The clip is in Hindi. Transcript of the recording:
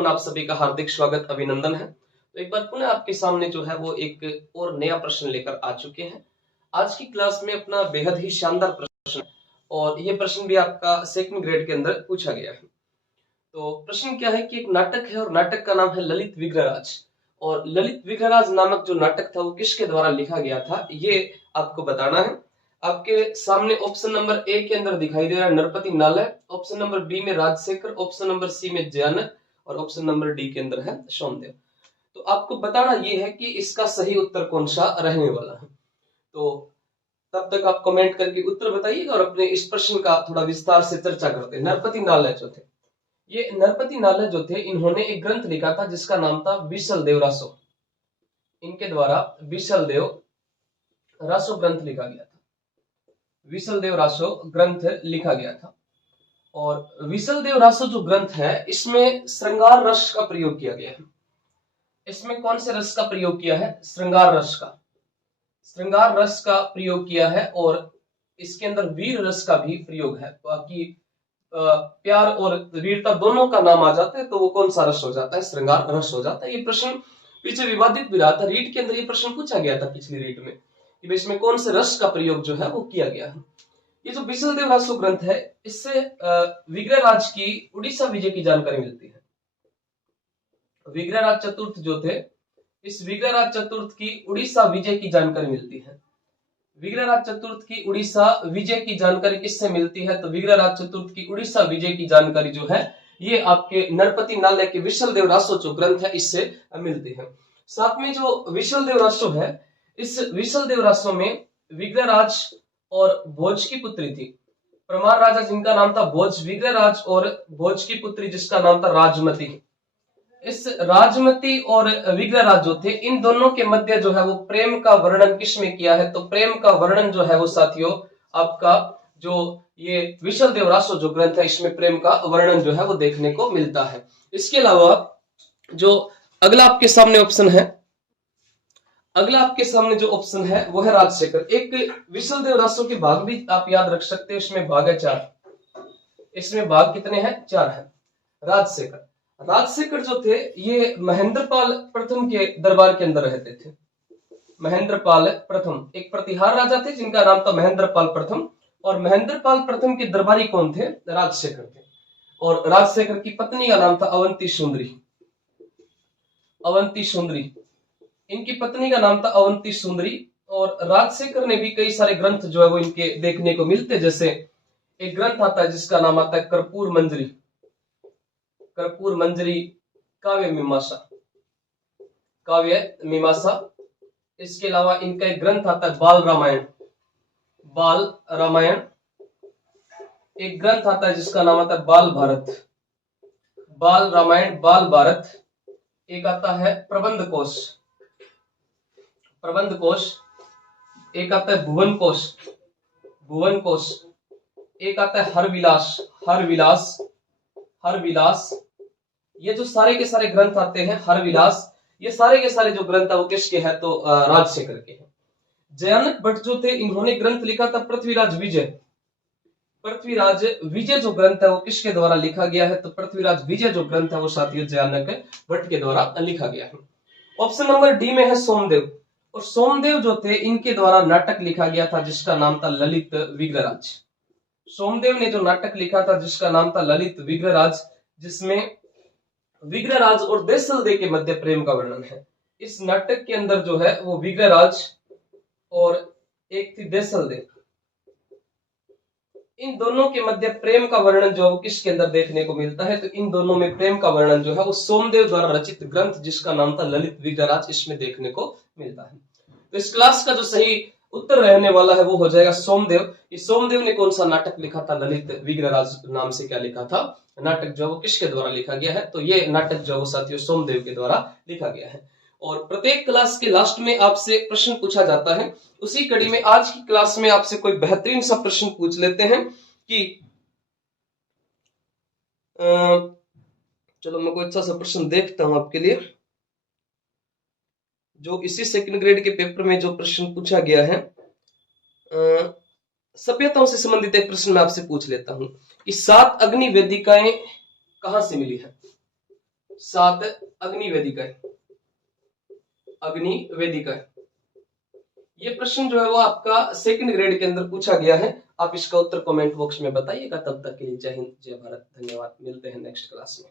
पुनः आप सभी का हार्दिक स्वागत अभिनंदन है। तो एक बार पुनः आपके सामने जो है वो एक और नया प्रश्न लेकर आ चुके हैं। आज की क्लास में अपना बेहद ही शानदार प्रश्न और ये प्रश्न भी आपका सेकंड ग्रेड के अंदर पूछा गया है। तो प्रश्न क्या है कि एक नाटक है और नाटक का नाम है ललित विग्रहराज। और ललित विग्रहराज नामक जो नाटक था वो किसके द्वारा लिखा गया था ये आपको बताना है। आपके सामने ऑप्शन नंबर ए के अंदर दिखाई दे रहा है नरपति नालय, ऑप्शन नंबर बी में राजशेखर, ऑप्शन नंबर सी में जयानक और ऑप्शन नंबर डी के अंदर है सोमदेव। तो आपको बताना ये है कि इसका सही उत्तर कौन सा रहने वाला है। तो तब तक आप कमेंट करके उत्तर बताइएगा और अपने इस प्रश्न का थोड़ा विस्तार से चर्चा करते हैं। नरपति नालय जो थे, ये नरपति नालय जो थे इन्होंने एक ग्रंथ लिखा था जिसका नाम था विशलदेव रासो। इनके द्वारा विशलदेव रासो ग्रंथ लिखा गया था। विशलदेव रासो ग्रंथ लिखा गया था और विशलदेव रासो जो ग्रंथ है इसमें श्रृंगार रस का प्रयोग किया गया है। इसमें कौन से रस का प्रयोग किया है? श्रृंगार रस का। श्रृंगार रस का प्रयोग किया है और इसके अंदर वीर रस का भी प्रयोग है। बाकी प्यार और वीरता दोनों का नाम आ जाता है तो वो कौन सा रस हो जाता है? श्रृंगार रस हो जाता है। ये प्रश्न पीछे विवादित भी रहा था, रीट के अंदर ये प्रश्न पूछा गया था पिछली रीट में कि इसमें कौन से रस का प्रयोग जो है वो किया गया है। ये जो विशलदेव रासो ग्रंथ है इससे विग्रहराज की उड़ीसा विजय की जानकारी मिलती है। विग्रहराज चतुर्थ जो थे, इस विग्रहराज चतुर्थ की उड़ीसा विजय की जानकारी मिलती है। विग्रहराज चतुर्थ की उड़ीसा विजय की जानकारी किससे मिलती है? तो विग्रहराज चतुर्थ की उड़ीसा विजय की जानकारी जो है ये आपके नरपति नालय के विशलदेव रासो जो ग्रंथ है इससे मिलती है। साथ में जो विशलदेव रासो है, इस विशलदेव रासो में विग्रहराज और भोज की पुत्री थी। परमार राजा जिनका नाम था भोज विग्रहराज और भोज की पुत्री जिसका नाम था राजमती। इस राजमती और विग्रहराज जो थे इन दोनों के मध्य जो है वो प्रेम का वर्णन किसमें किया है? तो प्रेम का वर्णन जो है वो साथियों आपका जो ये विशलदेव रासो जो ग्रंथ है इसमें प्रेम का वर्णन जो है वो देखने को मिलता है। इसके अलावा जो अगला आपके सामने ऑप्शन है, अगला आपके सामने जो ऑप्शन है वो है राजशेखर। एक विशलदेव रासो के भाग भी आप याद रख सकते हैं, इसमें भाग है 4। इसमें भाग कितने हैं? 4 है। राजशेखर, राजशेखर जो थे ये महेंद्रपाल प्रथम के दरबार के अंदर रहते थे। महेंद्रपाल प्रथम एक प्रतिहार राजा थे जिनका नाम था महेंद्रपाल प्रथम और महेंद्रपाल प्रथम के दरबारी कौन थे? राजशेखर थे। और राजशेखर की पत्नी का नाम था अवंती सुंदरी। अवंती सुंदरी, इनकी पत्नी का नाम था अवंती सुंदरी। और राजशेखर ने भी कई सारे ग्रंथ जो है वो इनके देखने को मिलते, जैसे एक ग्रंथ आता है जिसका नाम आता है कर्पूर मंजरी। कर्पूर मंजरी काव्य मीमांसा, काव्य मीमांसा। इसके अलावा इनका एक ग्रंथ आता है बाल रामायण। बाल रामायण। एक ग्रंथ आता है जिसका नाम आता है बाल भारत। बाल रामायण, बाल भारत। एक आता है प्रबंध कोश। प्रबंध कोश। एक आता है भुवन कोश। भुवन कोश। एक आता है हर विलास। हर विलास। हर विलास। ये जो सारे के सारे ग्रंथ आते हैं, हर विलास, ये सारे के सारे जो ग्रंथ है वो किसके हैं? तो राजशेखर के हैं। जयानक भट्ट जो थे इन्होंने ग्रंथ लिखा था पृथ्वीराज विजय। पृथ्वीराज विजय जो ग्रंथ है वो किसके द्वारा लिखा गया है? तो पृथ्वीराज विजय जो ग्रंथ है वो साथियों जयानक भट्ट के द्वारा लिखा गया है। ऑप्शन नंबर डी में है सोमदेव। और सोमदेव जो थे इनके द्वारा नाटक लिखा गया था जिसका नाम था ललित विग्रहराज। सोमदेव ने जो नाटक लिखा था जिसका नाम था ललित विग्रहराज, जिसमें विग्रहराज और देशलदेव के मध्य प्रेम का वर्णन है। इस नाटक के अंदर जो है वो विग्रहराज और एक थी देशलदेव, इन दोनों के मध्य प्रेम का वर्णन जो है वो किसके अंदर देखने को मिलता है? तो इन दोनों में प्रेम का वर्णन जो है वो सोमदेव द्वारा रचित ग्रंथ जिसका नाम था ललित विग्रहराज इसमें देखने को मिलता है। तो इस क्लास का जो सही उत्तर रहने वाला है वो हो जाएगा सोमदेव। इस सोमदेव ने कौन सा नाटक लिखा था? ललित विग्रहराज नाम से क्या लिखा था नाटक जो वो किसके द्वारा लिखा गया है? तो ये नाटक जो साथियों सोमदेव के द्वारा लिखा गया है। और प्रत्येक क्लास के लास्ट में आपसे प्रश्न पूछा जाता है। उसी कड़ी में आज की क्लास में आपसे कोई बेहतरीन सा प्रश्न पूछ लेते हैं कि चलो मैं कोई अच्छा सा प्रश्न देखता हूं आपके लिए, जो इसी सेकंड ग्रेड के पेपर में जो प्रश्न पूछा गया है। सभ्यताओं से संबंधित एक प्रश्न मैं आपसे पूछ लेता हूं कि 7 अग्नि वेदिकाएं कहां से मिली है? 7 अग्निवेदिकाएं। अग्निवेदिकाएं, ये प्रश्न जो है वो आपका सेकंड ग्रेड के अंदर पूछा गया है। आप इसका उत्तर कमेंट बॉक्स में बताइएगा। तब तक के लिए जय हिंद, जय भारत, धन्यवाद। मिलते हैं नेक्स्ट क्लास में।